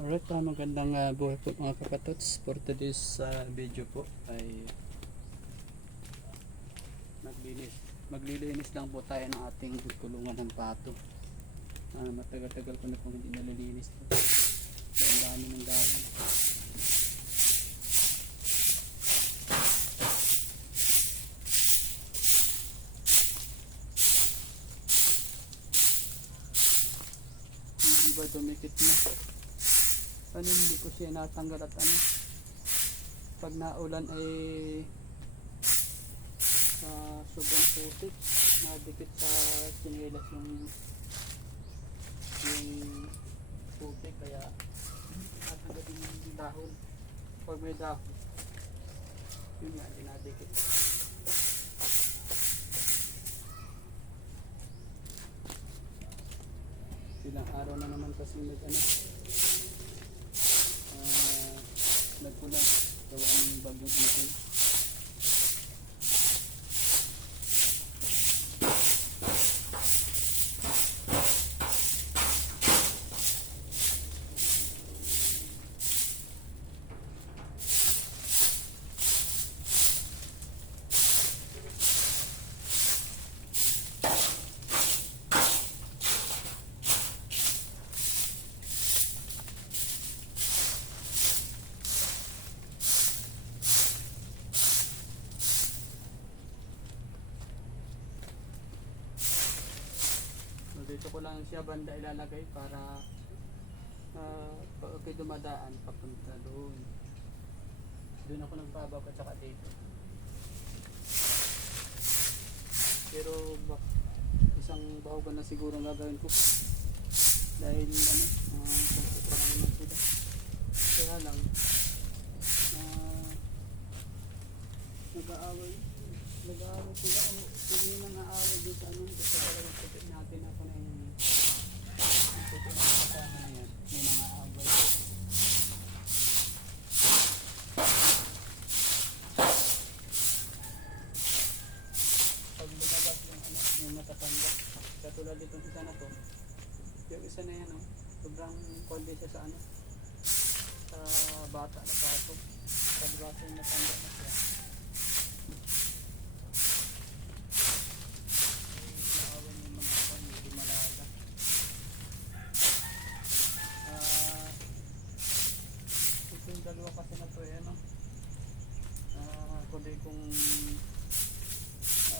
Alright, magandang buhay po mga kapatots. For today's video po ay maglilinis lang po tayo ng ating kulungan ng pato. Matagal-tagal ko na pong hindi nalilinis po. So, ang dami ng dahon. Hindi ba dumikit na? Ano, hindi ko siya natanggal at pag naulan ay sobrang putik, nadikit sa sinelas yung putik, kaya natanggalin yung dahon. Pag may dahon, yun nga, dinadikit. Ilang araw na naman kasi nagkulan gawa ang bagyong ipon. Dito ko lang siya banda ilalagay para pag okay dumadaan papunta doon ako nagbabaw at saka dito, pero isang bahugan na siguro ang gagawin ko dahil kumputa lang naman sila, kaya lang nag-aaway sila o hindi nang aaway dito kasi talagang puti natin ako na yung puti na kasama na yan, may mga aaway. Pag lumabas yung matatanda, katulad itong isa na to, yung isa na yan sobrang kondi siya sa sa bata na pato, pag bata yung matanda na siya. Yung dalawa kasi na to kundi kong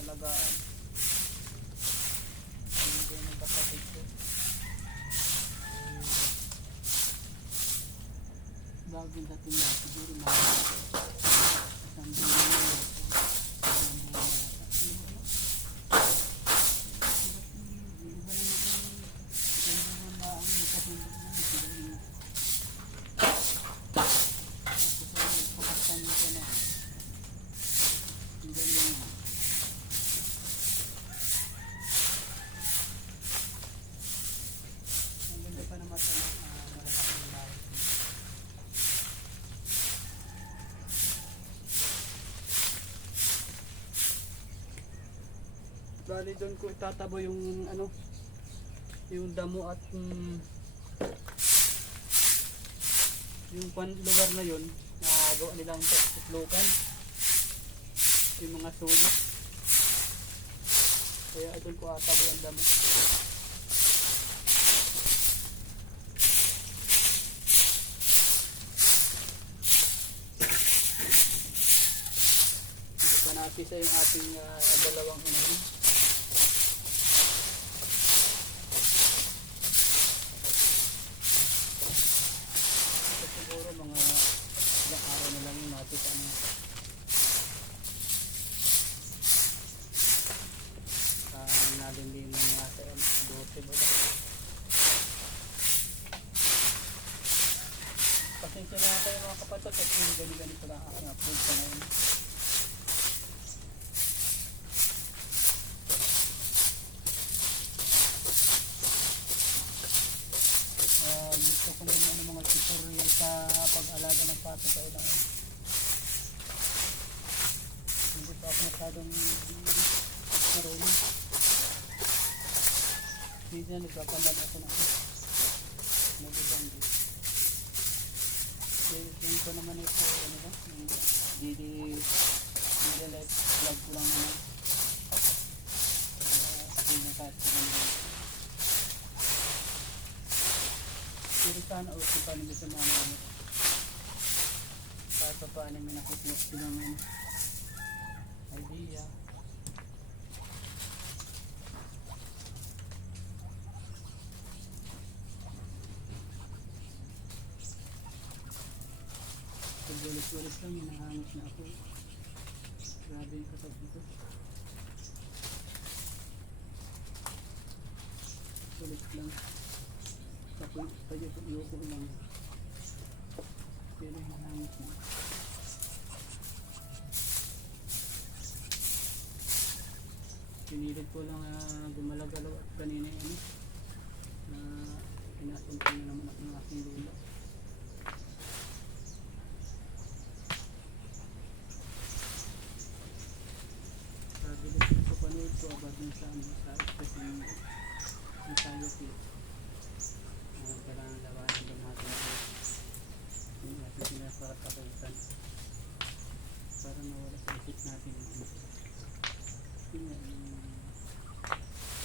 alagaan, hindi ko yung kapatid ko bagong dating na siguro na isang bilyon bali doon ko itatabo yung yung damo at yung lugar na yun na gawa nilang tutlukan yung mga sulit, kaya doon ko atabo ang damo. Hindi pa natin sa yung ating dalawang siguro mga ilang araw na lang yung natin sa nalindi ng mga sa 12 ba? Pasensya na kayo mga kapatid at yung ganito lang ang upload sa ngayon. Gusto ko rin mga tutorial sa pag-alaga ng pato sa ilang hindi pa ako masyadong marunong. Minsan nagpapalag ako ng nagugandi. yung ko naman ito, ano ba? Yung life vlog ko lang naman. Pinakat ko naman. Pero sana o kung paano gusto mo ang ano. Kahit pa paano may nakuklok silang idea. Pagwalis-walis lang, hinahanap na ako. Grabe yung kasap nito. Walis lang. Tapos payoko lang. Pero hinahanap na. Pinilit ko lang gumalaw-galaw at kanina yun. Pinatunto na naman ako ng aking lula. Bilis na sa panood ko about dun sa expression anxiety. Kailangan labanan doon natin yung ating pinapakapagitan para mawala sa isip natin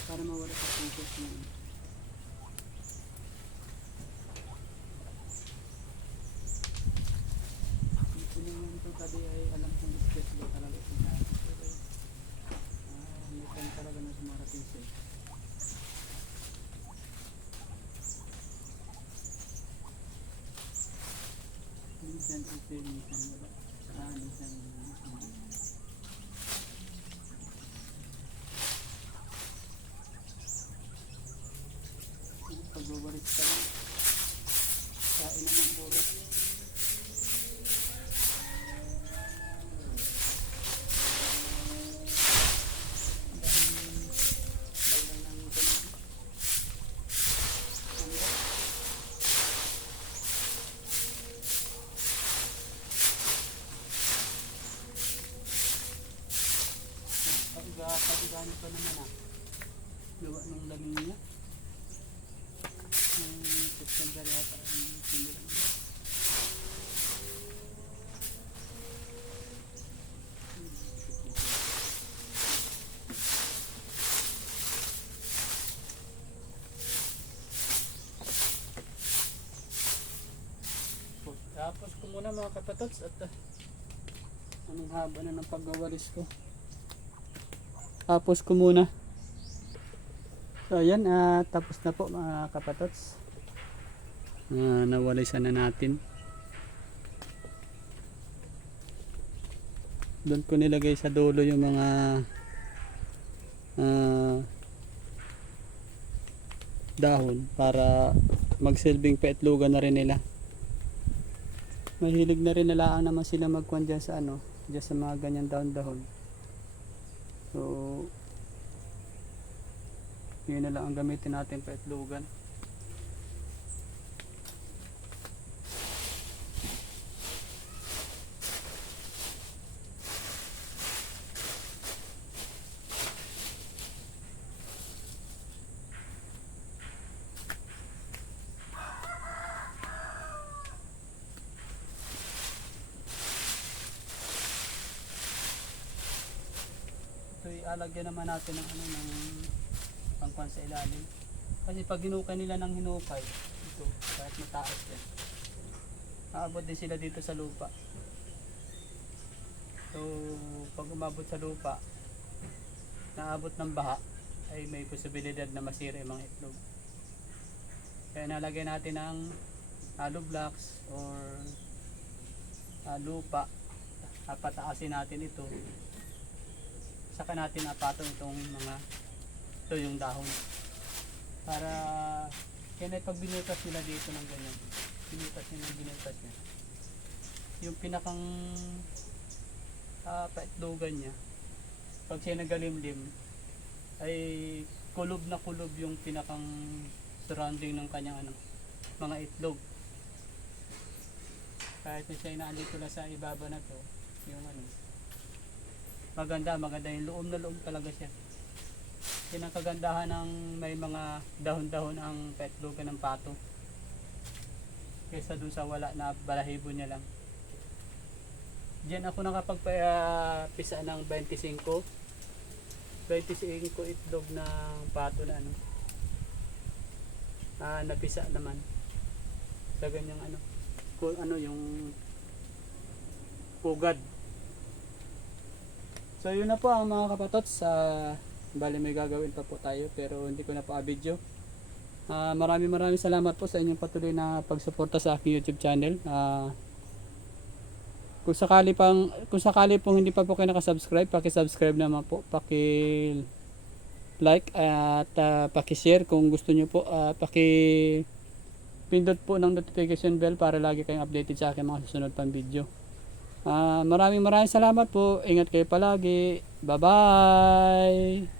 para mawala sa focus mo. Ito naman itong tabi ay alam kong stress ba talaga ito na may time talaga na sumarating siya. Minsan ito, minsan wala. Minsan pagbabaris ka lang. Kain naman oras. Pagkakano pa naman gawa nung laming niya ng September yata ang sinilang niya. Tapos ko muna mga kapatots at anong haba na ng pagwawalis ko. Tapos ko muna. So ayan, tapos na po mga kapatots. Nawalisan na natin. Doon ko nilagay sa dulo yung mga dahon para magsilbing paitlugan na rin nila. Mahilig na rin nalaan naman sila magkuhan dyan sa dyan sa mga ganyan dahon-dahon. So yun na lang ang gamitin natin paitlugan. So ialagyan naman natin ng ng pangkuhan sa ilalim. Kasi pag hinukay nila ng hinukay, ito, kahit mataas yan, aabot din sila dito sa lupa. So pag umabot sa lupa, naabot ng baha, ay may posibilidad na masira yung mga itlog. Kaya nalagay natin ng hollow blocks or lupa, pataasin natin ito. Saka natin apatong itong ito yung dahon para yan ay pag binutas nila dito ng ganyan, binutas niya yung pinakang paitlogan niya, pag siya nagalimlim ay kulob na kulob yung pinakang surrounding ng kanyang mga itlog. Kahit na siya inaandito na sa ibaba na to, yung maganda yung loob na loob talaga siya. Yan ang kagandahan ng may mga dahon-dahon ang paitlogan ng pato. kaysa dun sa wala na balahibo niya lang. Diyan ako nakapagpisa ng 25 itlog ng pato na ano. Napisa naman sa ganyang ano, kung ano yung pugad. So yun na po ang mga kapatots. Bali may gagawin pa po tayo pero hindi ko na po video. Maraming salamat po sa inyong patuloy na pagsuporta sa aking YouTube channel. Kung sakali pong hindi pa po kayo nakasubscribe, paki-subscribe naman po, paki-like at paki-share kung gusto niyo po, pindot po ng notification bell para lagi kayong updated sa aking mga susunod pang video. Maraming salamat po. Ingat kayo palagi. Bye-bye.